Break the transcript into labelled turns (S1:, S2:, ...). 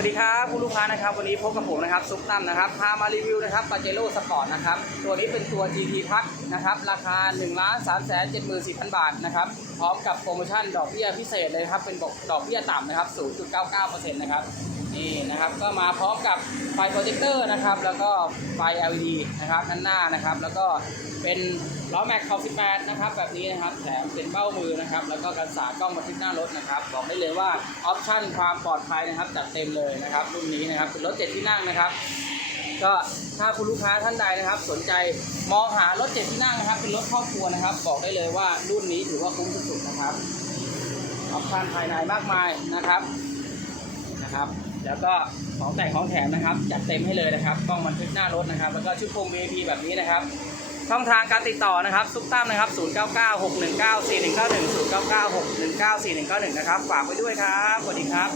S1: วัสดีครับคุณลูกค้านะครับ วันนี้พบกับผมนะครับซุปตั้มนะครับพามารีวิวนะครับปาเจโร่สปอร์ตนะครับตัวนี้เป็นตัว GT พักนะครับราคา1 3 7 4 0 0 0บาทนะครับพร้อมกับโปรโมชั่นดอกเบี้ยพิเศษเลยครับเป็นดอกเบี้ยต่ำนะครับ0.99%นะครับนี่นะครับก็มาพร้อมกับไฟโปรเจคเตอร์นะครับแล้วก็ไฟ LED นะครับด้านหน้านะครับแล้วก็เป็นล้อแม็กขอบ18นะครับแบบนี้นะครับแถมเป็นเบ้ามือนะครับแล้วก็กันสากล้องบันทึกหน้ารถนะครับบอกได้เลยว่าออปชั่นความปลอดภัยนะครับจัดเต็มเลยนะครับ รุ่นนี้นะครับเป็นรถเจ็ดที่นั่งนะครับ ก็ถ้าคุณลูกค้าท่านใดนะครับ สนใจมองหารถเจ็ดที่นั่งนะครับ เป็นรถครอบครัวนะครับ บอกได้เลยว่ารุ่นนี้ถือว่าคุ้มสุดๆนะครับออปชั่นภายในมากมายนะครับนะครับ แล้วก็ของแต่งของแถมนะครับ จัดเต็มให้เลยนะครับกล้องบันทึกหน้ารถนะครับ แล้วก็ชุดโคม VIP แบบนี้นะครับช่องทางการติดต่อนะครับซุปตั้มนะครับ 0 9 9 6 1 9 4 1 9 1 0 9 9 6 1 9 4 1 9 1 นะครับ ฝากไว้ด้วยครับ สวัสดีครับ